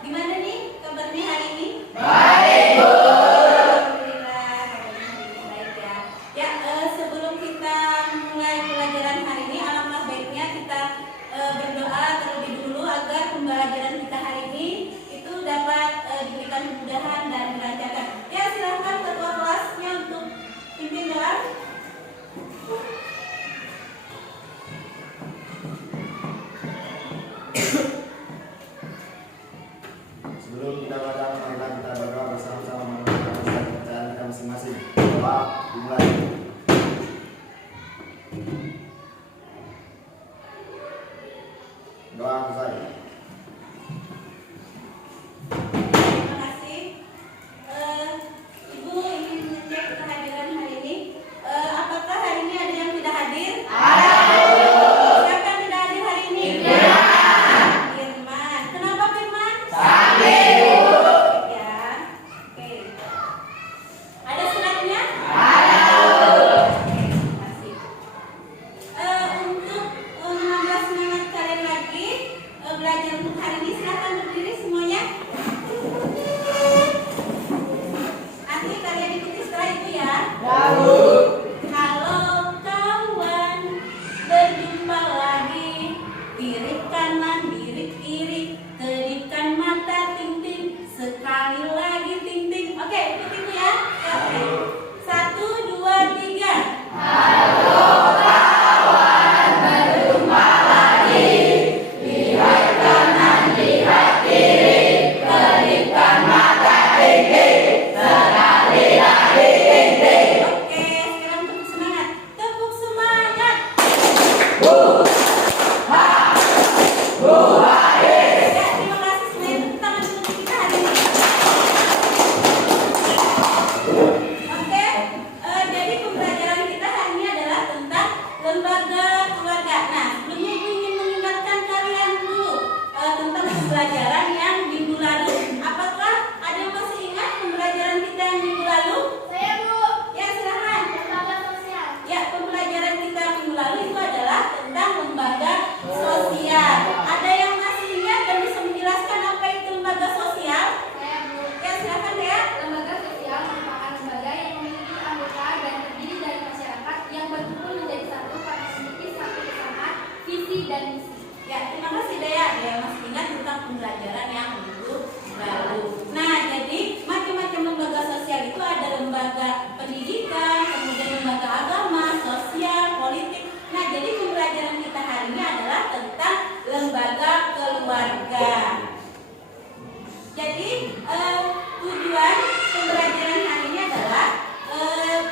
Gimana nih kabarnya hari ini? Baik, Bu. Alhamdulillah, baik ya. Ya, sebelum kita mulai pelajaran hari ini, alangkah baiknya kita berdoa terlebih dulu agar pembelajaran kita hari ini itu dapat diberikan kemudahan dan dilancarkan. Ya, silakan ketua kelasnya untuk pimpin doa. Sebelum kita baca, marilah kita berdoa bersama-sama menurut kepercayaan kita masing-masing. Doa dimulai. Doa selesai. Terima kasih. Ibu ingin mengecek kehadiran hari ini. Apakah hari ini ada yang tidak hadir? Ada, Bu. Siapa yang tidak hadir hari ini? Firman. Firman. Kenapa Firman? Sakit, Bu. Ya. Oke. Ada suratnya? Ada, Bu. Oke, terima kasih. Untuk menambah semangat kalian lagi belajar untuk hari ini, silakan berdiri semuanya. Nanti kalian ikuti setelah itu ya. Ya, Bu. Halo kawan, berjumpa lagi. Diri kanan, diri kiri, kedipkan mata, ting ting. Sekali lagi ting ting. Oke, ikuti itu ya. Oke. 1, 2, 3. Halo kawan, berjumpa lagi. Lihat kanan, lihat kiri, kedipkan mata tinggi. Sekali lagi tinggi. Oke, sekarang tepuk semangat. Tepuk semangat. Ya, terima kasih semuanya. Tepuk tangan untuk kita hari ini. Oke, jadi pembelajaran kita hari ini adalah tentang lembaga keluarga. Nah, sebelumnya Ibu ingin mengingatkan kalian dulu tentang pembelajaran yang minggu lalu. Apakah ada yang masih ingat pembelajaran kita yang minggu lalu? Saya, Bu. Ya, silakan. Lembaga sosial. Ya, pembelajaran kita minggu lalu itu adalah tentang lembaga sosial. Ada yang masih ingat dan bisa menjelaskan apa itu lembaga sosial? Saya, Bu. Ya, silakan ya. Lembaga sosial merupakan lembaga yang memiliki anggota dan terdiri dari masyarakat yang berkumpul menjadi satu karena memiliki satu kesamaan visi dan misi. Ya, terima kasih Dea. Dia masih ingat tentang pembelajaran yang minggu lalu. Nah, jadi macam-macam lembaga sosial itu ada lembaga pendidikan, kemudian lembaga agama, sosial, politik. Nah, jadi pembelajaran kita hari ini adalah tentang lembaga keluarga. Jadi tujuan pembelajaran hari ini adalah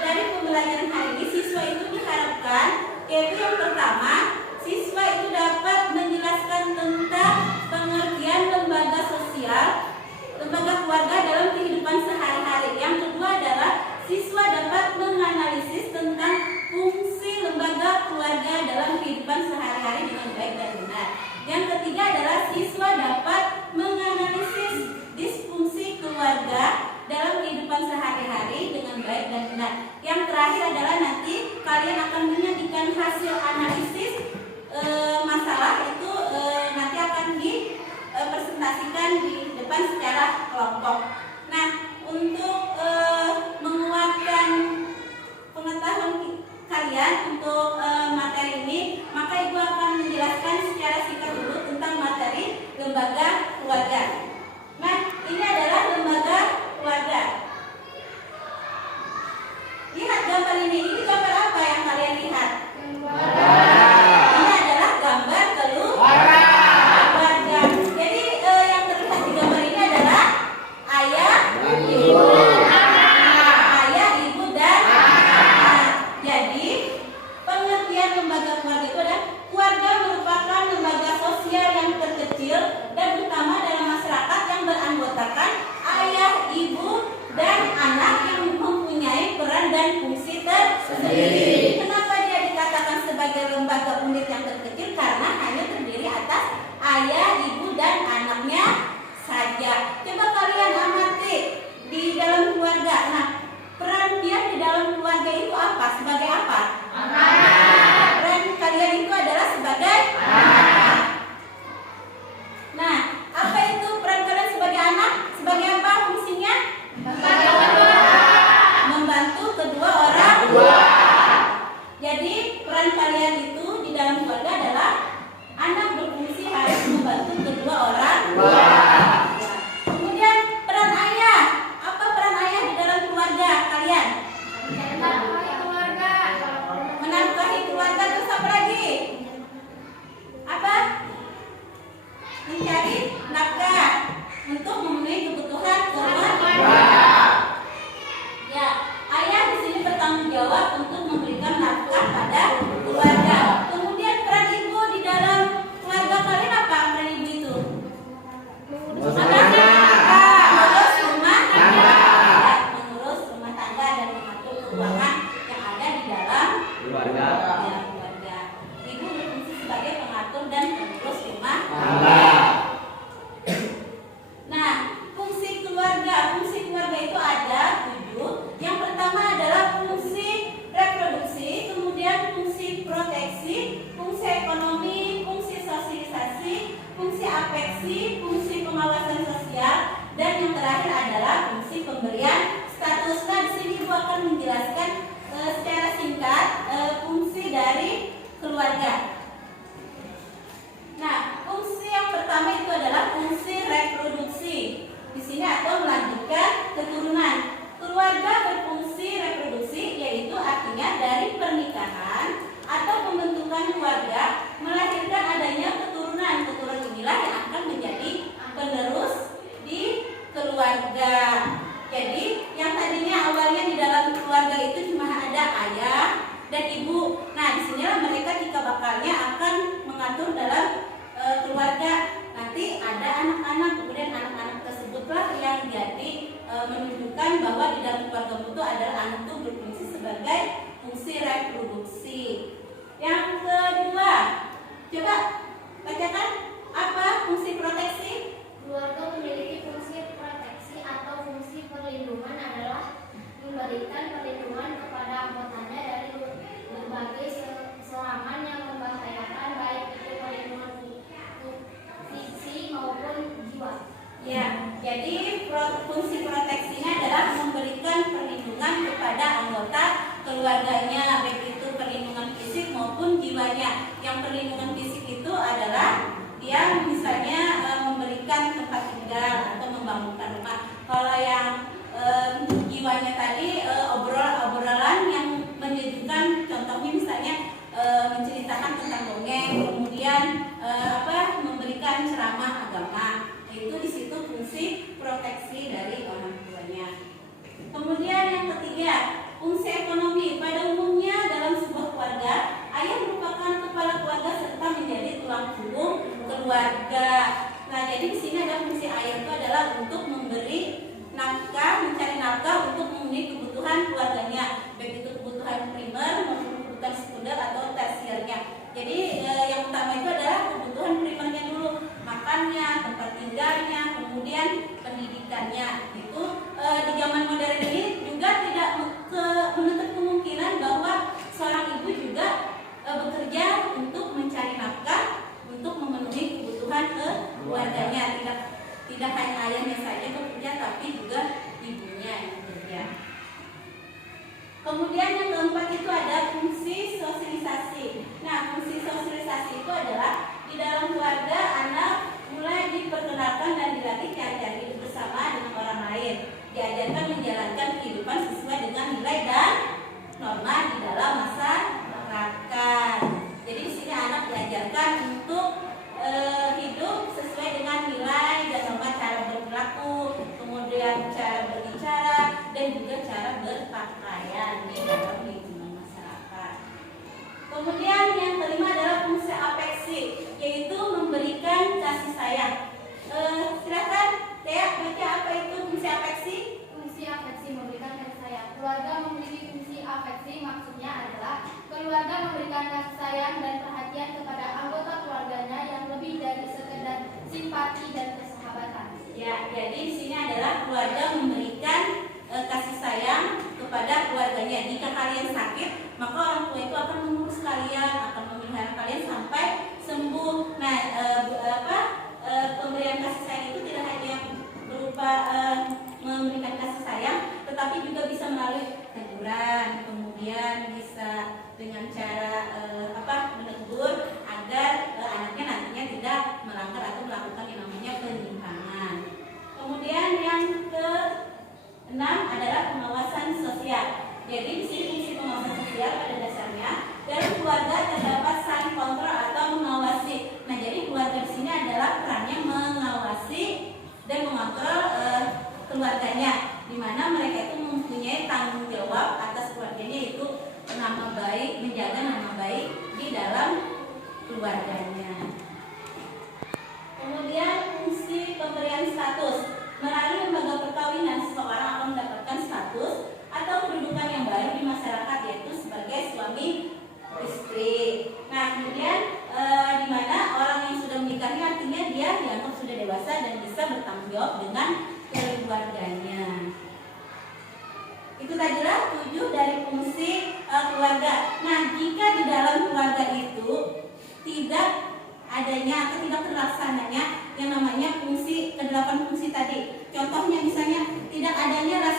dari pembelajaran hari ini siswa itu diharapkan yaitu yang pertama siswa itu dapat menjelaskan tentang pengertian lembaga sosial, lembaga keluarga dalam kehidupan sehari-hari. Yang kedua adalah siswa dapat menganalisis tentang fungsi lembaga keluarga dalam kehidupan sehari-hari dengan baik dan benar. Yang ketiga adalah siswa dapat menganalisis disfungsi keluarga dalam kehidupan sehari-hari dengan baik dan benar. Yang terakhir adalah nanti kalian akan menyajikan hasil analisis masalah itu nanti akan dipresentasikan di depan secara kelompok. Nah, untuk menguatkan pengetahuan kalian untuk materi ini, maka Ibu akan menjelaskan secara singkat dulu tentang materi lembaga keluarga. Nah, ini adalah lembaga keluarga. Lihat gambar ini gambar apa yang kalian lihat? Ini adalah gambar keluarga. Jadi yang terlihat di gambar ini adalah ayah, ibu, ayah, ibu dan anak. Jadi pengertian lembaga keluarga itu adalah keluarga merupakan lembaga sosial yang terkecil dan utama dalam masyarakat yang beranggotakan ayah, ibu, dan anak yang mempunyai peran dan fungsi tersendiri. Kenapa dia dikatakan sebagai lembaga unit yang terkecil? Karena hanya terdiri atas ayah, ibu, dan anaknya saja. Coba kalian amati di dalam keluarga. Nah, peran dia di dalam keluarga itu apa? Sebagai apa? pemberian status. Nah, di sini Ibu akan menjelaskan secara singkat fungsi dari keluarga. Nah, fungsi yang pertama itu adalah fungsi reproduksi. Di sini atau melanjutkan keturunan. Keluarga berfungsi reproduksi, yaitu artinya dari pernikahan atau pembentukan keluarga melahirkan adanya keturunan. Keturunan inilah yang akan menjadi penerus di keluarga. Jadi yang tadinya awalnya di dalam keluarga itu cuma ada ayah dan ibu. Nah, disinilah mereka jika bakalnya akan mengatur dalam keluarga. Nanti ada anak-anak, kemudian anak-anak tersebutlah yang jadi menunjukkan bahwa di dalam keluarga itu adalah anak itu berfungsi sebagai fungsi reproduksi. Yang kedua, coba bacakan apa fungsi proteksi? Keluarga memiliki fungsi proteksi atau fungsi perlindungan adalah memberikan perlindungan kepada anggotanya dari berbagai serangan yang membahayakan, baik itu perlindungan fisik maupun jiwa. Ya, jadi fungsi proteksinya adalah memberikan perlindungan kepada anggota keluarganya, baik itu perlindungan fisik maupun jiwanya. Yang perlindungan fisik itu adalah dia misalnya memberikan tempat tinggal atau membangunkan rumah. Kalau yang jiwanya tadi obrolan yang menyejukkan, contohnya misalnya menceritakan tentang dongeng, kemudian memberikan ceramah agama. Itu di situ fungsi proteksi dari orang tuanya. Kemudian yang ketiga, fungsi ekonomi. Pada umumnya dalam sebuah keluarga, ayah merupakan kepala keluarga serta menjadi tulang punggung keluarga. Nah, jadi di sini ada fungsi ayah itu adalah untuk memberi nafkah, mencari nafkah untuk memenuhi kebutuhan keluarganya, baik itu kebutuhan primer maupun kebutuhan sekunder atau tersiernya. Jadi yang utama itu adalah kebutuhan primernya dulu, makannya, tempat tinggalnya, kemudian pendidikannya. Itu di zaman modern ini juga tidak menutup kemungkinan bahwa seorang ibu juga bekerja untuk mencari nafkah untuk memenuhi kebutuhan keluarganya. Tidak hanya ayahnya saja bekerja, tapi juga ibunya yang bekerja. Kemudian yang keempat itu ada fungsi sosialisasi. Nah, fungsi sosialisasi itu adalah di dalam keluarga anak mulai diperkenalkan dan dilatih cara-cara hidup bersama dengan orang lain, diajarkan menjalankan kehidupan sesuai dengan nilai dan norma di dalam masyarakat. Jadi di sini anak diajarkan untuk hidup sesuai dengan nilai dan norma cara berperilaku, kemudian cara berbicara dan juga cara berpakaian di dalam lingkungan masyarakat. Kemudian yang kelima adalah fungsi afeksi, yaitu memberikan kasih sayang. Silakan Tia baca apa itu fungsi afeksi? Fungsi afeksi memberikan kasih sayang. Keluarga memiliki fungsi afeksi, maksudnya adalah keluarga memberikan kasih sayang dan perhatian kepada anggota keluarganya yang lebih dari sekedar simpati dan persahabatan. Ya, jadi di sini adalah keluarga memberikan kasih sayang kepada keluarganya. Jika kalian sakit, maka orang tua itu akan mengurus kalian, akan memelihara kalian sampai sembuh. Nah, pemberian kasih sayang itu tidak hanya berupa memberikan kasih sayang, tetapi juga bisa melalui teguran, kemudian bisa dengan cara menegur agar anaknya nantinya tidak melanggar atau melakukan yang namanya penyimpangan. Kemudian yang ke-6 adalah pengawasan sosial. Jadi di sini fungsi pengawasan sosial pada dasarnya dalam keluarga terdapat saling kontrol atau mengawasi. Nah, jadi keluarga di sini adalah perannya mengawasi dan mengontrol keluarganya, di mana mereka itu mempunyai tanggung jawab atas keluarganya, itu nama baik, menjaga nama baik di dalam keluarganya. Kemudian fungsi pemberian status. Melalui lembaga perkawinan, seseorang akan mendapatkan status atau kedudukan yang baru di masyarakat, yaitu sebagai suami istri. Nah, kemudian di mana orang yang sudah menikahi artinya dia dianggap sudah dewasa dan bisa bertanggung jawab dengan keluarganya. Itu tadilah 7 dari fungsi keluarga. Nah, jika di dalam keluarga itu tidak adanya atau tidak terlaksananya yang namanya fungsi ke-8 fungsi tadi, contohnya misalnya tidak adanya rasa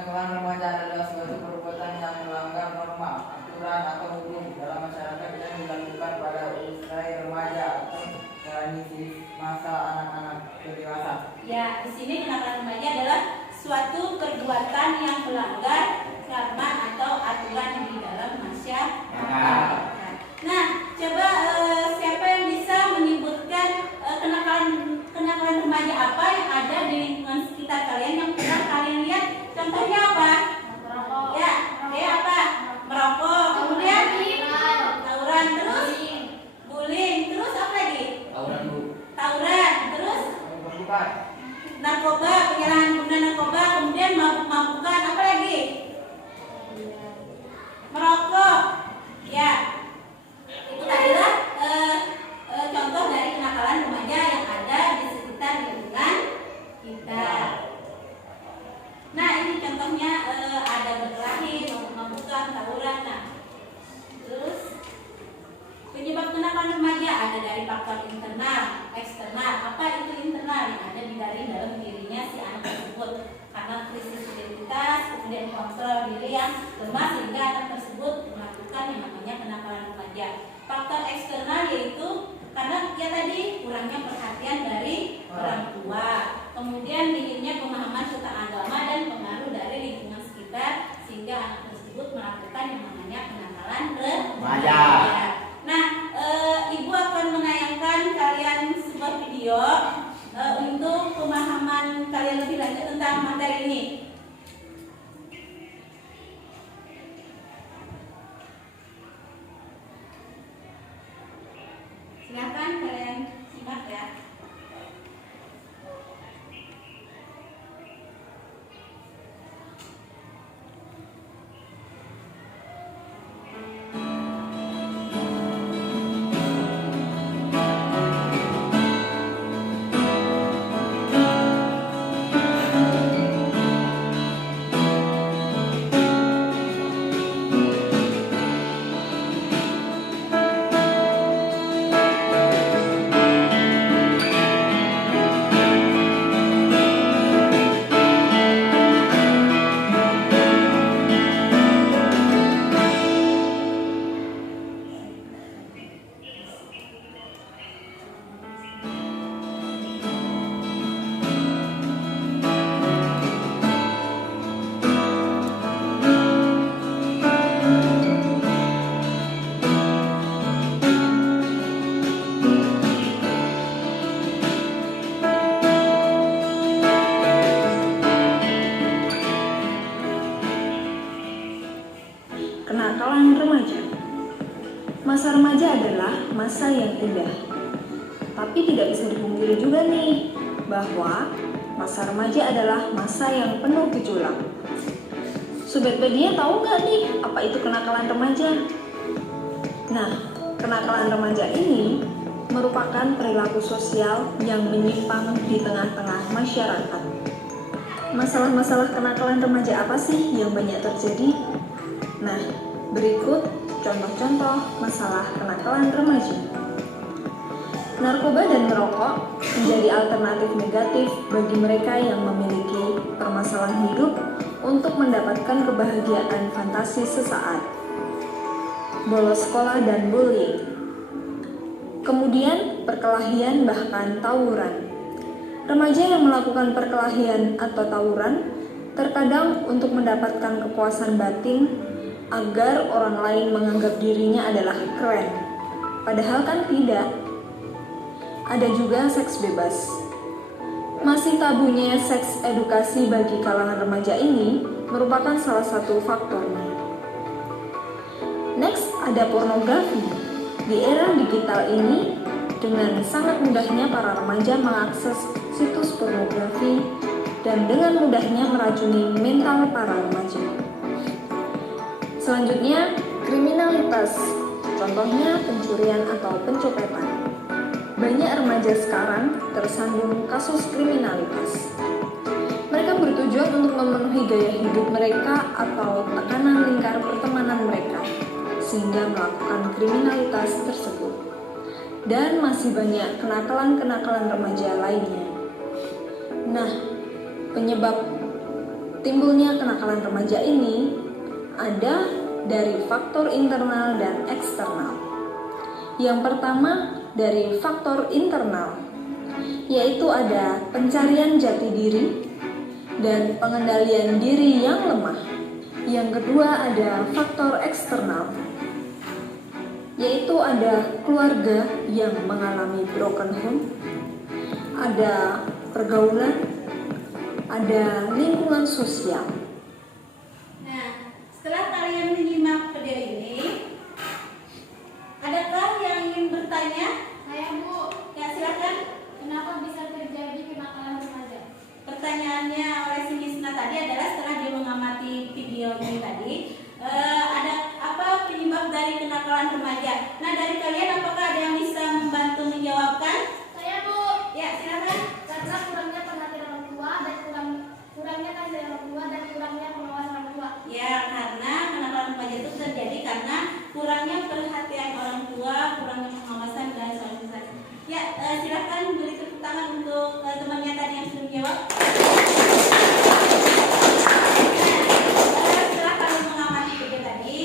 Kenakalan remaja adalah suatu perbuatan yang melanggar norma, aturan atau hukum dalam masyarakat yang dilakukan pada usia remaja atau transisi masa anak-anak ke dewasa. Ya, di sini kenakalan remaja adalah suatu perbuatan yang melanggar norma atau aturan di dalam masyarakat. Nah, coba siapa yang bisa menyebutkan kenakalan remaja apa yang ada di lingkungan sekitar kalian yang pernah kalian lihat? Contohnya apa? Merokok. Ya, apa? Merokok. Kemudian tawuran, terus bullying, terus apa lagi? Tawuran, terus narkoba, penyalahgunaan guna narkoba, kemudian mabuk-mabukan, apa lagi? Merokok. Ya. Itu adalah contoh dari kenakalan remaja yang ada di sekitar lingkungan kita. Nah, ini contohnya ada berkelahi, mabuk-mabukan, tawuran. Nah, terus penyebab kenakalan remaja ada dari faktor internal, eksternal. Apa itu internal? Yang ada dari dalam dirinya si anak tersebut, karena krisis identitas, kemudian kontrol diri yang lemah sehingga anak tersebut melakukan yang namanya kenakalan remaja. Faktor eksternal yaitu karena ya tadi kurangnya perhatian dari orang tua, kemudian minimnya pemahaman tentang agama dan pengaruh dari lingkungan sekitar sehingga anak tersebut melakukan yang namanya kenakalan remaja. Nah, Ibu akan menayangkan kalian sebuah video untuk pemahaman kalian lebih lanjut tentang materi ini. Silakan kalian simak ya. Kenakalan remaja. Masa remaja adalah masa yang indah. Tapi tidak bisa dipungkiri juga nih bahwa masa remaja adalah masa yang penuh gejolak. Sobat Badia tahu nggak nih apa itu kenakalan remaja? Nah, kenakalan remaja ini merupakan perilaku sosial yang menyimpang di tengah-tengah masyarakat. Masalah-masalah kenakalan remaja apa sih yang banyak terjadi? Nah, berikut contoh-contoh masalah kenakalan remaja. Narkoba dan merokok menjadi alternatif negatif bagi mereka yang memiliki permasalahan hidup untuk mendapatkan kebahagiaan fantasi sesaat. Bolos sekolah dan bullying. Kemudian perkelahian bahkan tawuran. Remaja yang melakukan perkelahian atau tawuran terkadang untuk mendapatkan kepuasan batin agar orang lain menganggap dirinya adalah keren. Padahal kan tidak. Ada juga seks bebas. Masih tabunya seks edukasi bagi kalangan remaja ini merupakan salah satu faktornya. Next, ada pornografi. Di era digital ini, dengan sangat mudahnya para remaja mengakses situs pornografi dan dengan mudahnya meracuni mental para remaja. Selanjutnya, kriminalitas, contohnya pencurian atau pencopetan. Banyak remaja sekarang tersandung kasus kriminalitas. Mereka bertujuan untuk memenuhi gaya hidup mereka atau tekanan lingkar pertemanan mereka, sehingga melakukan kriminalitas tersebut. Dan masih banyak kenakalan-kenakalan remaja lainnya. Nah, penyebab timbulnya kenakalan remaja ini ada dari faktor internal dan eksternal. Yang pertama dari faktor internal, yaitu ada pencarian jati diri dan pengendalian diri yang lemah. Yang kedua ada faktor eksternal, yaitu ada keluarga yang mengalami broken home, ada pergaulan, ada lingkungan sosial. Nah, setelah kalian menyimak video ini, adakah yang ingin bertanya? Saya Bu, Ya, silakan. kenapa bisa terjadi kenakalan remaja? Pertanyaannya oleh si Misna tadi adalah setelah dia mengamati video ini tadi, ada apa penyebab dari kenakalan remaja? Nah, dari kalian apakah ada yang bisa membantu menjawabkan? Saya Bu, Ya, silakan. karena kurangnya perhatian orang tua dan kurangnya kasih orang tua dan kurangnya pengawasan orang tua. Ya, karena kenakalan remaja itu terjadi karena kurangnya perhatian orang tua, kurangnya pengawasan dan sebagainya. Ya, silakan beri tepuk tangan untuk temannya tadi yang sudah menjawab. Nah, setelah kalian mengamati video tadi,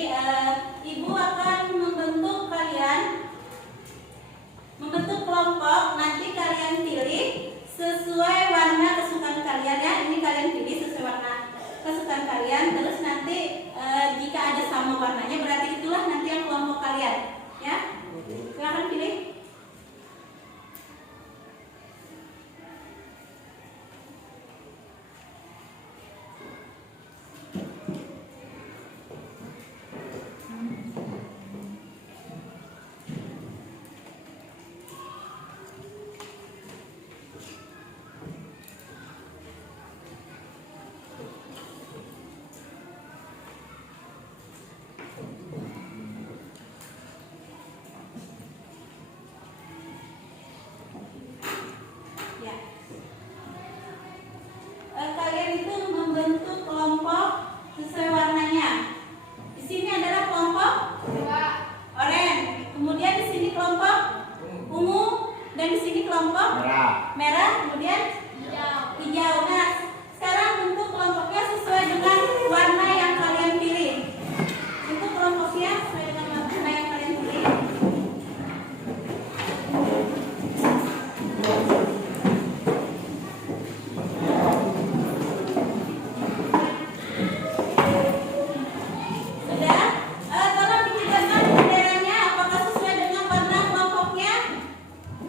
Ibu akan membentuk kelompok. Nanti kalian pilih sesuai warna kesukaan kalian ya. Ini kalian pilih sesuai warna kesukaan kalian. Terus nanti jika ada sama warnanya berarti itulah nanti yang kelompok kalian. Ya, silakan pilih. Ya. Kalian itu membentuk kelompok sesuai warnanya. Di sini adalah kelompok oranye. Kemudian di sini kelompok ungu dan di sini kelompok merah. Kemudian hijau. Nah, sekarang bentuk kelompoknya sesuai dengan warna yang kalian pilih. Bentuk kelompoknya sesuai dengan warna yang kalian pilih. Sudah? Tolong dihidupkan benderanya. Apakah sesuai dengan warna kelompoknya?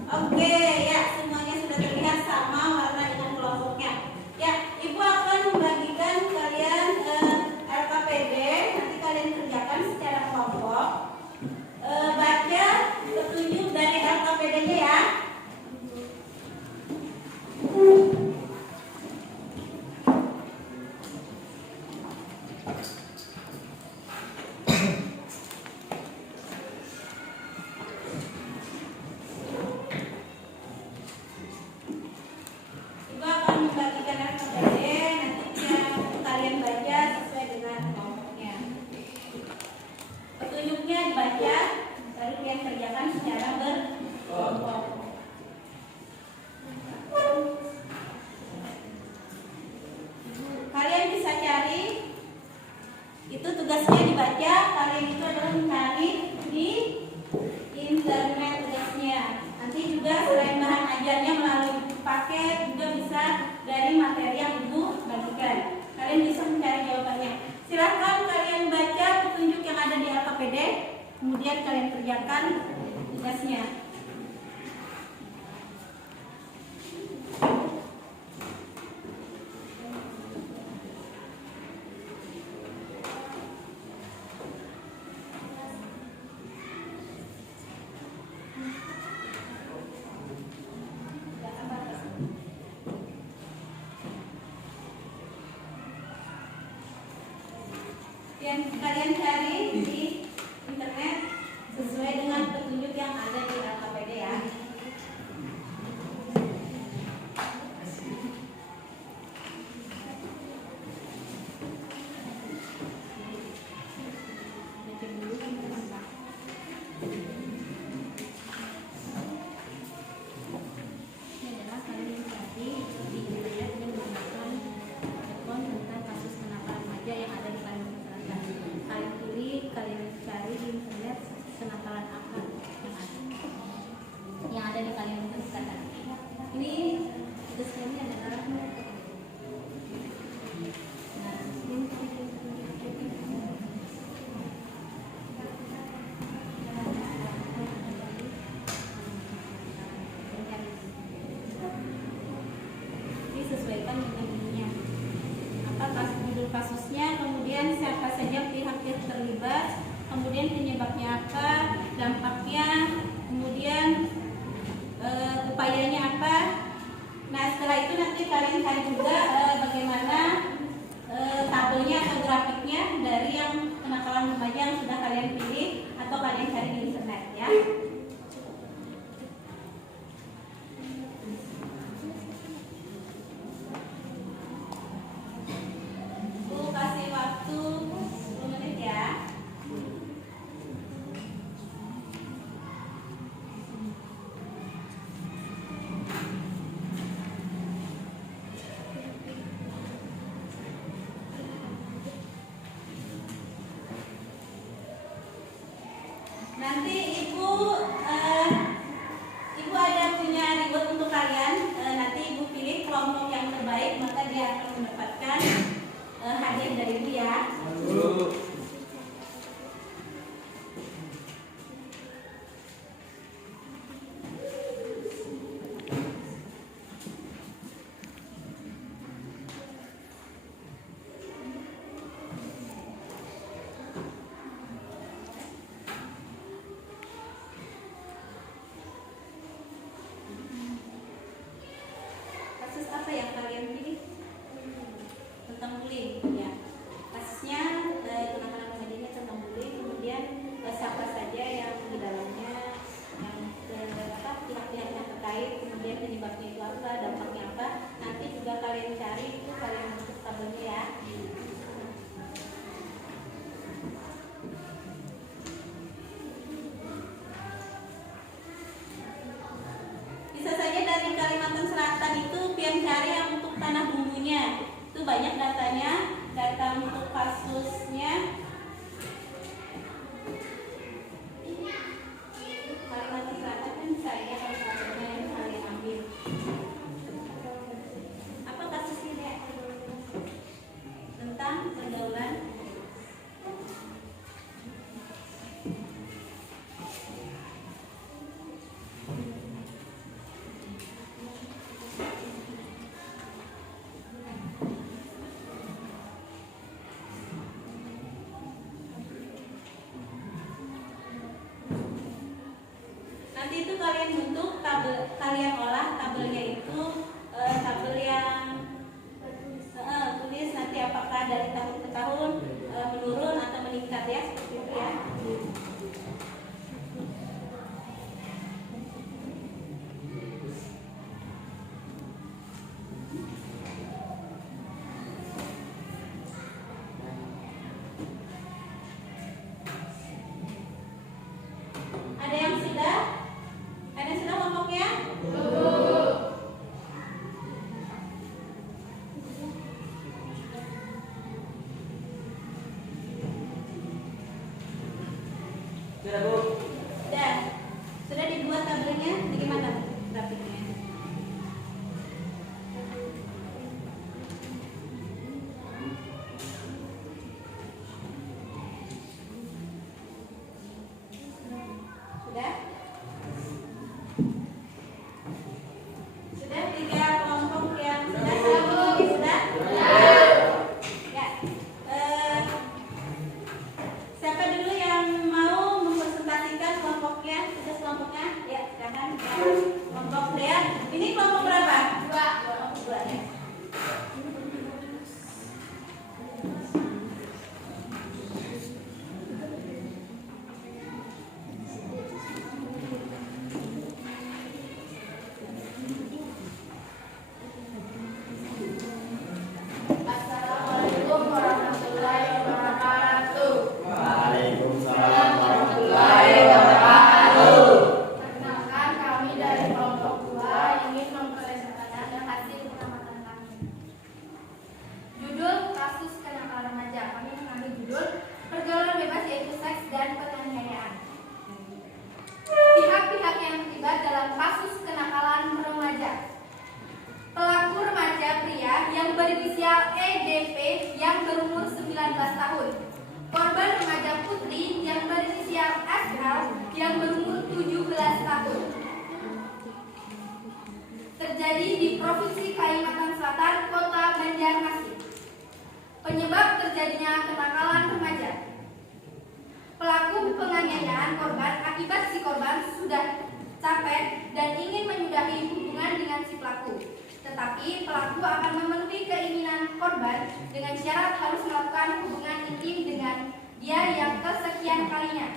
Oke, ya, semuanya sudah terlihat sama warna dengan kelompoknya. Ya, Ibu akan membagikan kalian LKPD. Nanti kalian kerjakan secara kelompok. Baca petunjuk dari LKPD-nya ya. Ibu akan membagikan LKPD. Nanti kalian baca sesuai dengan kelompoknya. Petunjuknya dibaca, lalu kalian kerjakan secara berkelompok. Kalian bisa cari, itu tugasnya dibaca. Kalian itu adalah mencari di internet tugasnya. Nanti juga selain bahan ajarnya melalui paket, juga bisa dari materi yang Ibu bagikan. Kalian bisa mencari jawabannya. Silahkan kalian baca petunjuk yang ada di LKPD, kemudian kalian kerjakan tugasnya. Yang kalian cari di internet sesuai dengan petunjuk yang ada di LKPD ya. Ini adalah kalian cari di internet dengan menggunakan akun tentang Disesuaikan dengan ininya. Judul kasusnya, kemudian siapa saja pihak yang terlibat, kemudian penyebabnya apa, dampaknya, kemudian upayanya apa. Nah, setelah itu nanti kalian cari juga bagaimana tabelnya atau grafiknya dari yang kenakalan remaja yang sudah kalian pilih atau kalian cari di internet ya. Aku kasih waktu 10 menit ya. Nanti ibu ada punya reward untuk kalian. Nanti ibu pilih kelompok yang terbaik, maka dia akan mendapatkan hadiah dari ibu ya. Kasus apa yang kalian pilih? Tentang bullying ya. Kasusnya kenakalan remajanya tentang bullying, kemudian siapa saja yang di dalamnya, yang pihak-pihak yang terkait, kemudian penyebabnya itu apa, dampaknya apa. Nanti juga kalian cari itu, kalian bentuk tabelnya ya. Bisa saja dari Kalimantan Selatan itu pian cari yang untuk tanah bumbunya. Itu banyak datanya, data untuk kasusnya. Kalimantan Selatan kan saya kalau kasusnya yang kalian ambil. Apa kasusnya Dek? Tentang pergaulan. berumur 19 tahun. Korban remaja putri yang berinisial SL yang berumur 17 tahun. Terjadi di Provinsi Kalimantan Selatan, Kota Banjarmasin. Penyebab terjadinya kenakalan remaja. Pelaku penganiayaan korban akibat si korban sudah capek dan ingin menyudahi hubungan dengan si pelaku. Tetapi pelaku akan memenuhi keinginan korban dengan syarat harus melakukan hubungan intim dengan dia yang kesekian kalinya.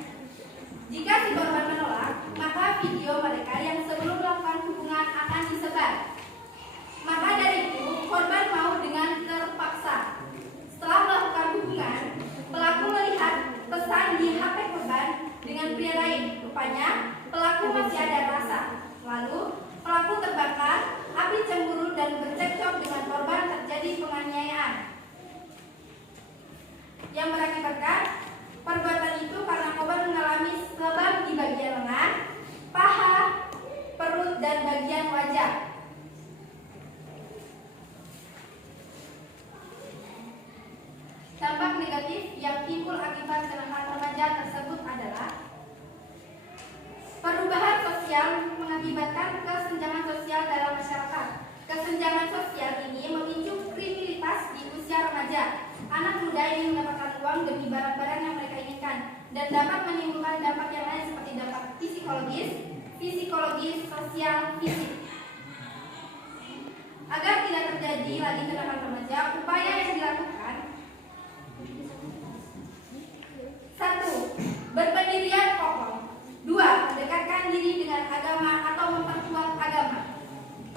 Jika si korban menolak, maka video mereka yang sebelum melakukan hubungan akan disebar. Maka dari itu, korban mau dengan terpaksa. Setelah melakukan hubungan, pelaku melihat pesan di HP korban dengan pria lain. Rupanya, pelaku masih ada rasa. Lalu, pelaku terbakar, api cemburu dan bercekcok dengan korban terjadi penganiayaan yang berakibatkan perbuatan itu karena korban mengalami lebam di bagian lengan, paha, perut, dan bagian wajah. Dampak negatif yang timbul akibat kenakalan remaja tersebut adalah perubahan sosial mengakibatkan kesenjangan sosial dalam masyarakat. Kesenjangan sosial ini memicu kriminalitas di usia remaja. Anak muda ingin mendapatkan uang demi barang-barang yang mereka inginkan dan dapat menimbulkan dampak yang lain seperti dampak psikologis, sosial, fisik. Agar tidak terjadi lagi kenakalan remaja, upaya yang dilakukan: 1. Berpendirian kokoh. 2. Mendekatkan diri dengan agama atau memperkuat agama.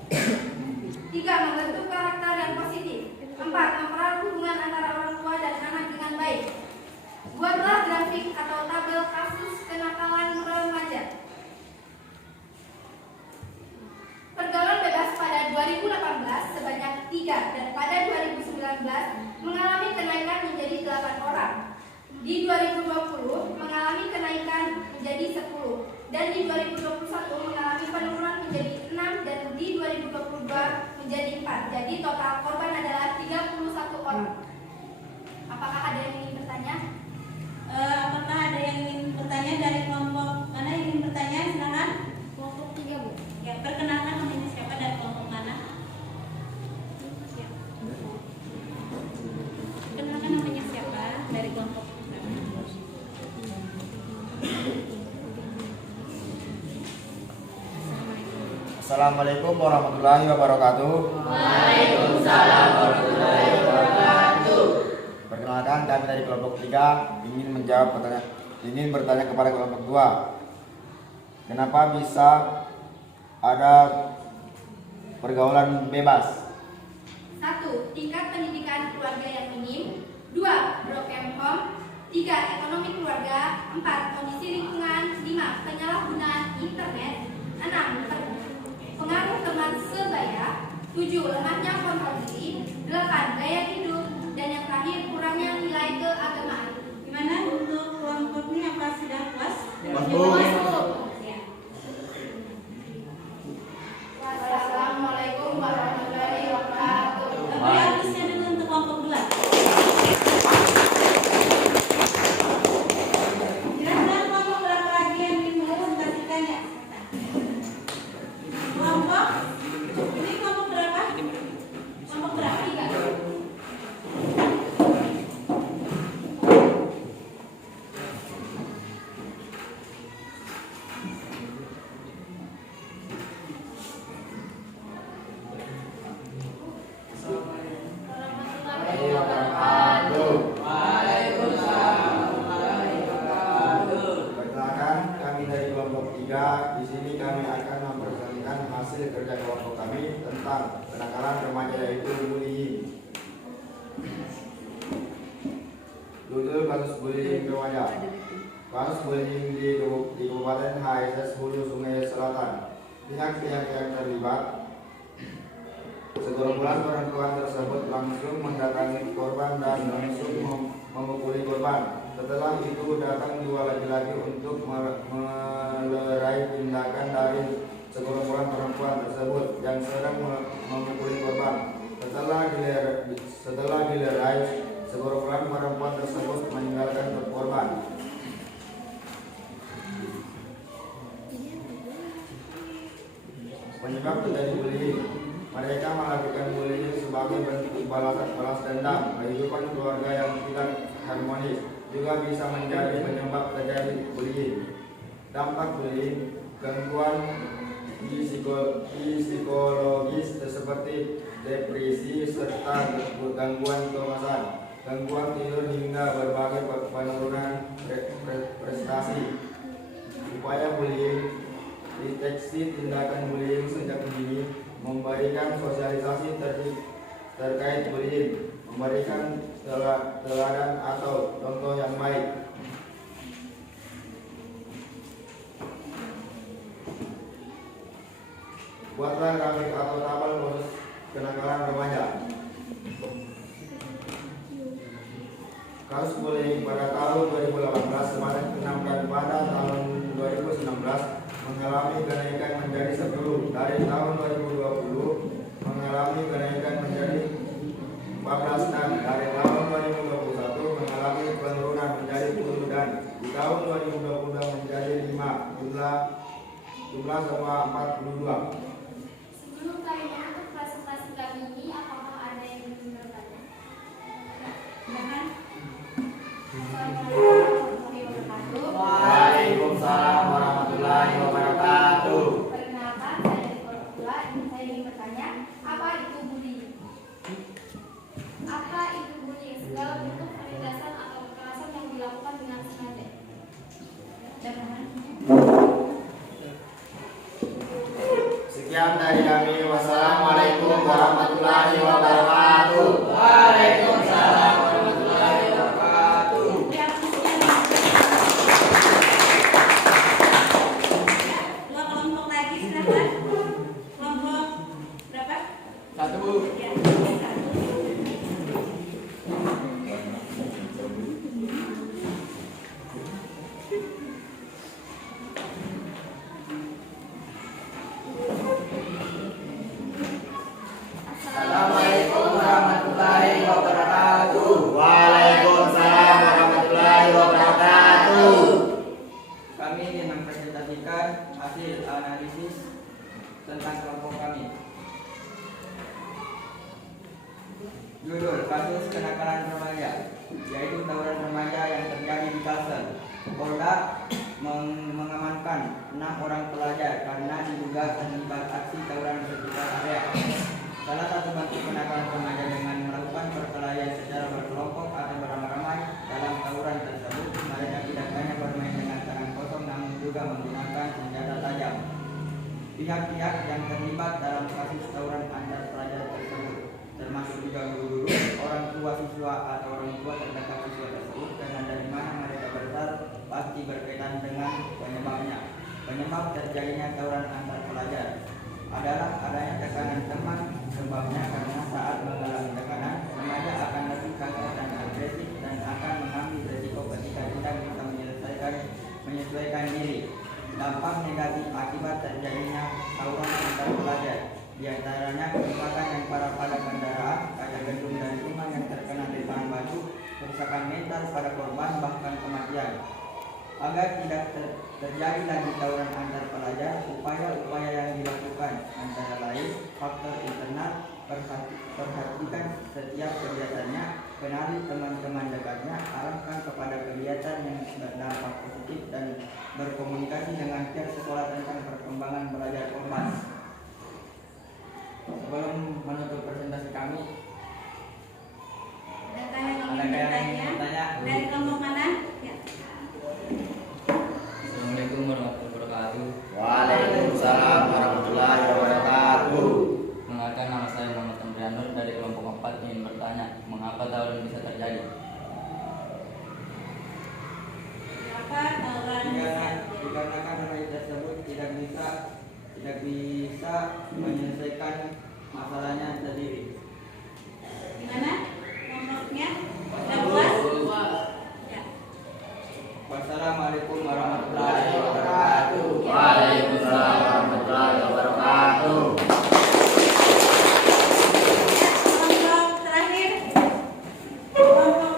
3. Membentuk karakter yang positif. 4. Mempererat hubungan antara orang tua dan anak dengan baik. Buatlah grafik atau tabel kasus kenakalan remaja. Pergaulan bebas pada 2018 sebanyak 3 dan pada 2019 mengalami kenaikan menjadi 8 orang. Di 2020 mengalami kenaikan menjadi 10 dan di 2021 mengalami penurunan menjadi 6 dan di 2022 menjadi 4. Jadi total korban adalah 31 orang. Apakah ada yang ingin bertanya? Apakah ada yang ingin bertanya dari kelompok mana yang ingin bertanya? Silakan. Kelompok 3, Bu. Ya, perkenalkan namanya siapa dan kelompok mana? Perkenalkan namanya siapa dari kelompok mana? Assalamualaikum warahmatullahi wabarakatuh. Waalaikumsalam warahmatullahi wabarakatuh. Perkenalkan, kami dari kelompok 3 ingin bertanya kepada kelompok 2. Kenapa bisa ada pergaulan bebas? 1. Tingkat pendidikan keluarga yang minim. 2. Broken home. 3. Ekonomi keluarga. 4. Kondisi lingkungan. 5. Penyalahgunaan internet. 6. Pengaruh teman sebaya. 7. Lemahnya kontrol diri. 8. Gaya hidup. Dan yang terakhir, kurangnya nilai keagamaan. Gimana untuk kelompoknya, apa sudah puas? Puas, Bu. Ya. Wassalamualaikum warahmatullahi wabarakatuh. Beri aplausnya dulu untuk kelompok 2. Kira-kira kelompok berapa lagi yang ingin merepresentasikannya? Kelompok? Ini kelompok berapa? Kelompok berapa? 3. Perkenalkan, kami dari kelompok 3. Di sini kami akan mempresentasikan hasil kerja kelompok kami tentang kenakalan remaja, yaitu bullying. Judul kasus bullying remaja. Kasus bullying di Kabupaten HSS Hulu Sungai Selatan. Pihak-pihak yang terlibat, segerombolan perempuan tersebut langsung mendatangi korban dan langsung memukuli korban. Setelah itu datang 2 laki-laki untuk melerai tindakan dari segerombolan perempuan tersebut yang sedang memukuli korban. Setelah dilerai, segerombolan perempuan tersebut meninggalkan korban. Penyebab terjadi bullying. Mereka melakukan bullying sebagai bentuk balas dendam. Kehidupan keluarga yang tidak harmonis juga bisa menjadi penyebab terjadi bullying. Dampak bullying, gangguan psikologis seperti depresi serta gangguan kecemasan, gangguan tidur hingga berbagai penurunan prestasi. Upaya bullying: deteksi tindakan bullying sejak dini, memberikan sosialisasi terkait bullying, memberikan teladan atau contoh yang baik. Buatlah grafik atau tabel khusus kenakalan remaja. Kasus bullying pada tahun 2018 sebanyak 6 dan pada tahun 2019 mengalami kenaikan menjadi 10. Dari tahun 2020 mengalami kenaikan menjadi 14 dan dari tahun 2021 mengalami penurunan menjadi 10 dan di tahun 2022 menjadi 5. Jumlah semua 42. Sebelum kami menutup presentasi kami ini, apakah ada yang ingin bertanya? Silakan. Waalaikumsalam warahmatullahi wabarakatuh. Perkenalkan, saya dari Korpula. Saya ingin bertanya, apa itu bullying? Apa itu bullying? Segala bentuk penindasan atau kekerasan yang dilakukan dengan sengaja. Sekian dari kami. Wassalamualaikum warahmatullahi wabarakatuh. Waalaikumsalam warahmatullahi wabarakatuh. Ya, sekian. Dua kelompok lagi silakan. Kelompok berapa? 1. Ya, satu. Assalamualaikum warahmatullahi wabarakatuh. Waalaikumsalam warahmatullahi wabarakatuh. Kami ingin mempresentasikan hasil analisis tentang kelompok kami. Judul: kasus kenakalan remaja, yaitu tawuran remaja yang terjadi di Kalsel. Polda mengamankan 6 orang pelajar karena diduga terlibat aksi tawuran di sekitar area. Salah satu bentuk kenakalan remaja dengan melakukan perkelahian secara berkelompok atau beramai-ramai. Dalam tawuran tersebut, mereka tidak hanya bermain dengan tangan kosong namun juga menggunakan senjata tajam. Pihak-pihak yang terlibat dalam kasus tawuran antar pelajar tersebut termasuk juga guru, orang tua siswa atau orang tua terdekat siswa tersebut, karena dari mana mereka berasal pasti berkaitan dengan penyebabnya. Penyebab terjadinya tawuran antar pelajar adalah adanya tekanan teman. Sebabnya karena saat mengalami tekanan, remaja akan lebih kasar dan agresif dan akan mengambil resiko ketika tidak bisa menyesuaikan diri. Dampak negatif akibat terjadinya tawuran antar pelajar diantaranya kerusakan yang parah pada kendaraan, kaca gedung dan rumah yang terkena lemparan batu, kerusakan mental pada korban, bahkan kematian. Agar tidak terjadi lagi tawuran antar pelajar, upaya-upaya yang dilakukan antara lain faktor internal, perhatikan setiap kegiatannya, kenali teman-teman dekatnya, arahkan kepada kegiatan yang berdampak positif dan berkomunikasi dengan pihak sekolah tentang perkembangan belajar korban. Sebelum menutup presentasi kami, Adakah yang ada ingin yang ingin bertanya? bertanya? Dari kelompok mana? Ya. Assalamualaikum warahmatullahi wabarakatuh. Waalaikumsalam warahmatullahi wabarakatuh. Mengenalkan, nama saya Muhammad Andrianur dari kelompok 4 ingin bertanya, mengapa tawuran bisa terjadi? Kenapa tawuran bisa terjadi? Dikarenakan remaja tersebut tidak bisa menyelesaikan masalahnya sendiri. Gimana? Kelompoknya? Sudah puas? Ya. Wassalamualaikum warahmatullahi wabarakatuh. Waalaikumsalam warahmatullahi wabarakatuh. Kelompok terakhir, kelompok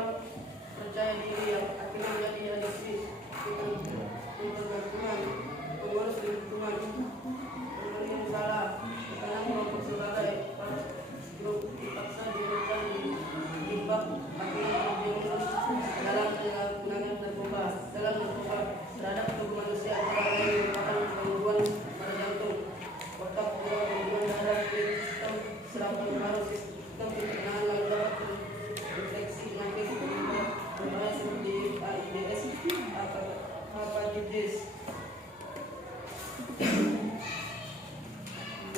orang percaya diri yang akhirnya menjadi adiktif, memperbaiki Tuhan, pengurus lingkungan, pemberi yang salah, karena kelompok sebagai grup dipaksa diberikan di bab akhirnya menjurus dalam penanganan narkoba terhadap tubuh manusia adalah yang merupakan gangguan pada jantung, otak, gangguan darah, sistem serap paru-paru, sistem pencernaan, lalu dapat infeksi penyakit berbahaya seperti AIDS, hepatitis.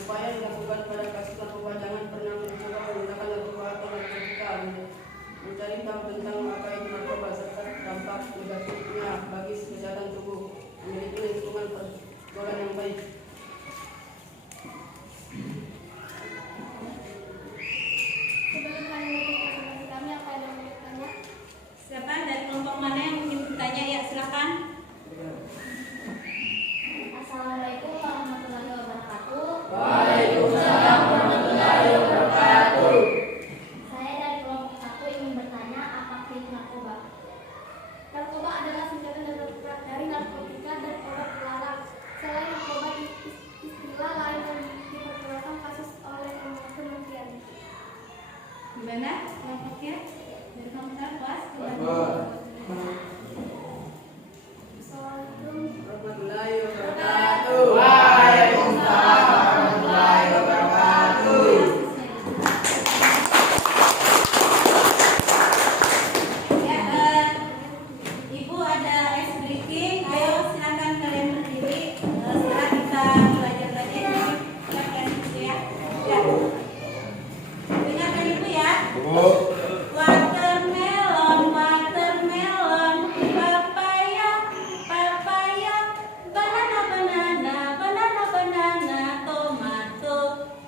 Upaya dilakukan pada kasus narkoba, jangan pernah mencoba menggunakan narkoba atau narkotika. Mencari tahu tentang apa itu narkoba serta dampak negatifnya bagi kesehatan tubuh. Memiliki lingkungan pergaulan yang baik. Sebelum kami memulai kami apa yang mau bertanya? Siapa dari kelompok mana yang ingin bertanya? Ya, silakan. Assalamualaikum warahmatullahi wabarakatuh. Waalaikumsalam warahmatullahi wabarakatuh. Saya dari kelompok 1 ingin bertanya apa itu narkoba. Narkoba adalah singkatan dari narkotika dan obat terlarang. Selain narkoba, istilah lain yang diperkenalkan kasus oleh kementerian. Gimana kelompoknya? Dari kelompok kelas? Assalamualaikum. Warahmatullahi wabarakatuh. Waalaikumsalam warahmatullahi wabarakatuh. Ya, Ibu ada ice breaking. Ayo silakan kalian berdiri. Setelah kita belajar lagi silakan gitu ya. Ya. Dengarkan Ibu ya. Watermelon, watermelon, papaya, papaya, banana, banana, banana, banana, tomato,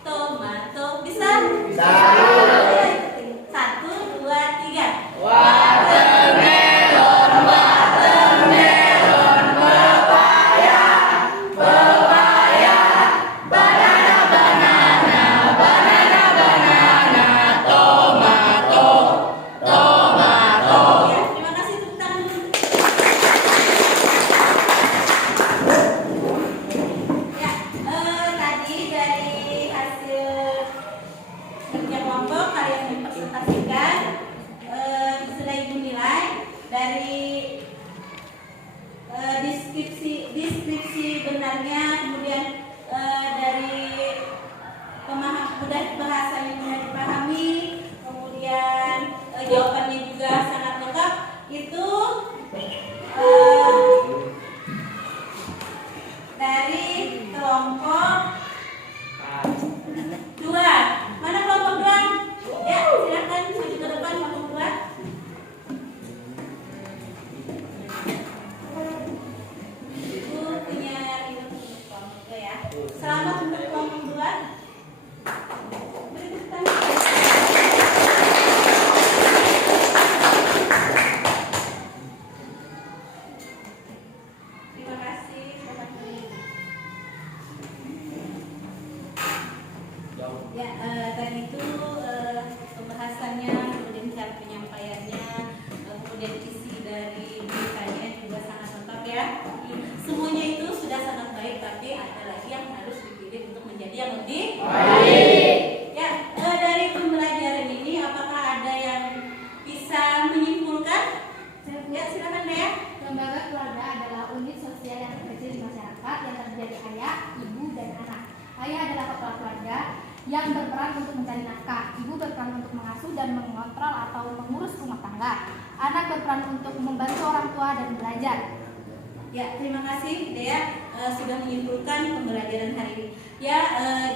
tomato. Bisa? Bisa. 1, 2, 3. Watermelon, watermelon, papaya, papaya, banana, banana, banana, banana, tomato, tomato. Ya, terima kasih tepuk tangan dulu. Ya, tadi dari hasil kerja kelompok kalian dipresentasikan, sudah Ibu nilai dari deskripsi benarnya, kemudian dari mudah bahasanya mudah dipahami, kemudian jawabannya juga sangat lengkap. Itu dari kelompok 2. Mana kelompok 2? Ya, silakan maju ke depan kelompok 2. Ibu punya ini untuk kelompok 2 ya. Selamat untuk kelompok 2. Beri tepuk tangan. Terima kasih Bapak Tri. Ya, tadi itu pembahasannya, kemudian cara penyampaiannya, kemudian isi dari beritanya juga sangat lengkap ya. Semuanya itu sudah sangat baik, tapi ada lagi yang harus dipilih untuk menjadi yang lebih baik. Ya, dari pembelajaran ini apakah ada yang bisa menyimpulkan? Ya, silakan Dea. Lembaga keluarga adalah unit sosial yang terkecil di masyarakat yang terdiri dari ayah, ibu, dan anak. Ayah adalah kepala keluarga yang berperan untuk mencari nafkah. Ibu berperan untuk mengasuh dan mengontrol atau mengurus rumah tangga. Anak berperan untuk membantu orang tua dan belajar. Ya, terima kasih Dea sudah menyimpulkan pembelajaran hari ini. Ya,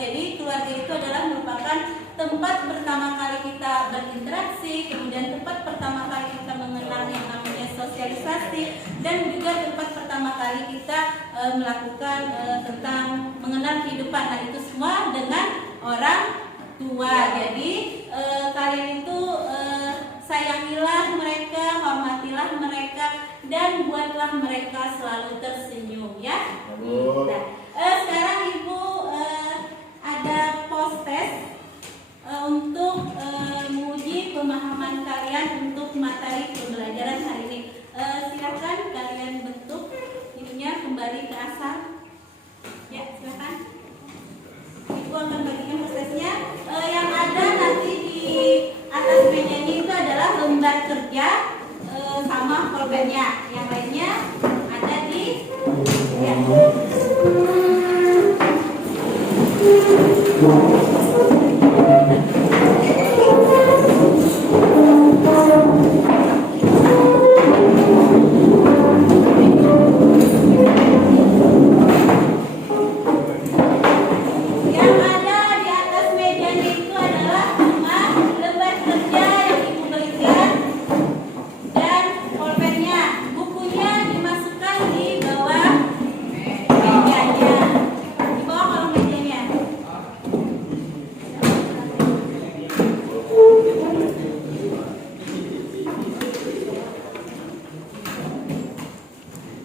jadi keluarga itu adalah merupakan tempat pertama kali kita berinteraksi, kemudian tempat pertama kali kita mengenal yang namanya sosialisasi, dan juga tempat pertama kali kita melakukan tentang mengenal kehidupan. Nah, itu semua dengan orang tua. Jadi kalian itu sayangilah mereka, hormatilah mereka, dan buatlah mereka selalu tersenyum ya. Nah, sekarang Ibu ada post test untuk menguji pemahaman kalian untuk materi pembelajaran hari ini. Silakan kalian bentuk ininya kembali ke asal. Ya, silakan. Ibu akan bagikan prosesnya. Yang ada nanti di atas mejanya itu adalah lembar kerja sama pulpennya. Yang lainnya ada di ya. Yang ada di atas mejanya itu adalah cuma lembar kerja yang ibu berikan dan pulpennya. Bukunya dimasukkan di bawah mejanya, di bawah kolong mejanya.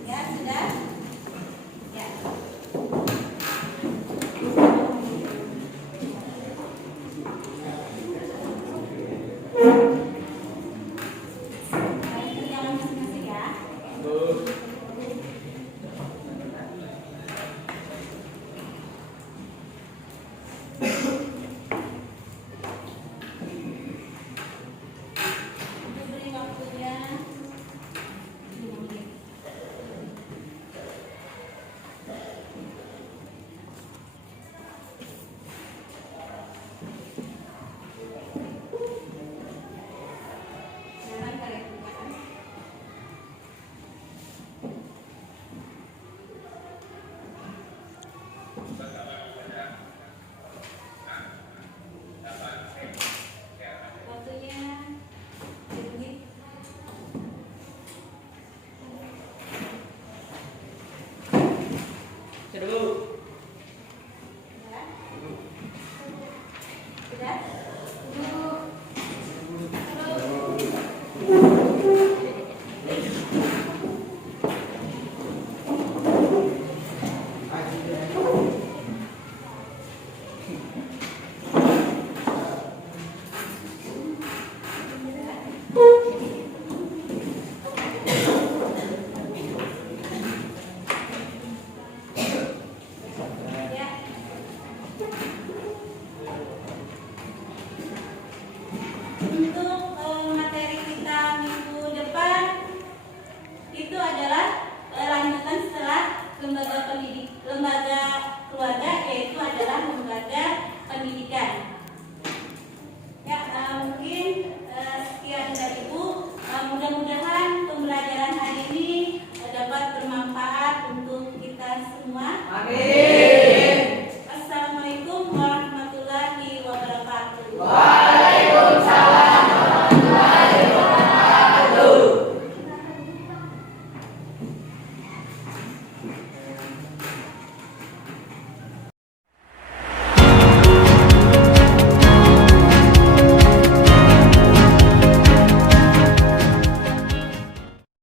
Ya sudah. Ya.